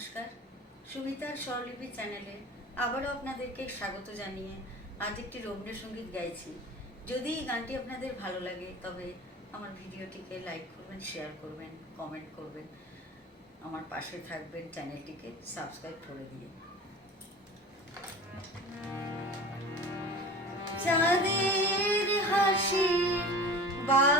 নমস্কার। সুমিতার স্বরলিপি চ্যানেলে আবারও আপনাদেরকে স্বাগত জানিয়ে আজ একটি রবীন্দ্রসঙ্গীত গাইছি। যদি এই গানটি আপনাদের ভালো লাগে, তবে আমার ভিডিওটিকে লাইক করবেন শেয়ার করবেন কমেন্ট করবেন। আমার পাশে থাকবেন চ্যানেলটিকে সাবস্ক্রাইব করে দিয়ে। চাঁদের হাসি বাদ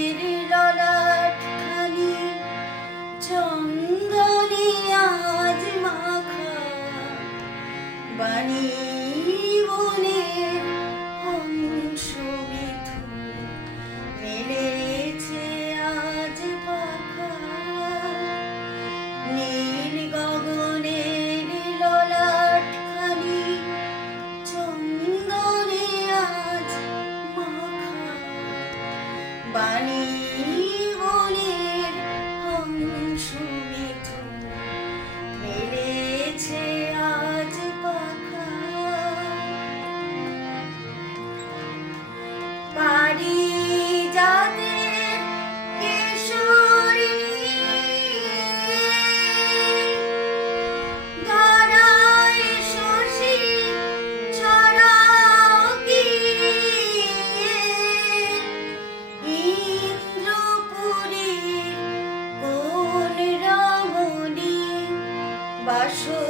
Thank you. special.